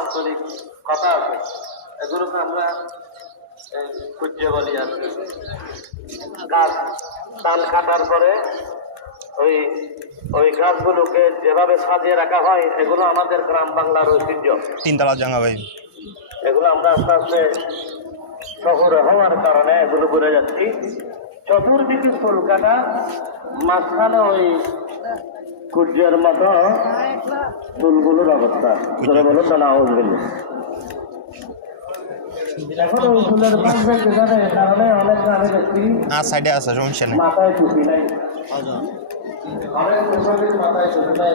আন্তরিক কথা আছে, এগুলোকে আমরা পূজ্য বলি। আর গাছ ধান কাটার পরে ওই ওই গাছগুলোকে যেভাবে সাজিয়ে রাখা হয়, এগুলো আমাদের গ্রাম বাংলার ঐতিহ্য। তিনতলা জাঙ্গা ভাই, এগুলো আমরা আস্তে আস্তে শহরে হওয়ার কারণে এগুলো ঘুরে যাচ্ছি। চতুর্দিকে ফুল কাটা, মাঝখানে ওই সূর্যের মতো ফুলগুলোর অবস্থা বলো তো না হল। এখন ওই ফুলের কারণে অনেক গ্রামে দেখছি সাইডে আছে সমস্যা নেই। মাথায় টুপি নাই, অনেক মাথায় টুপি নাই।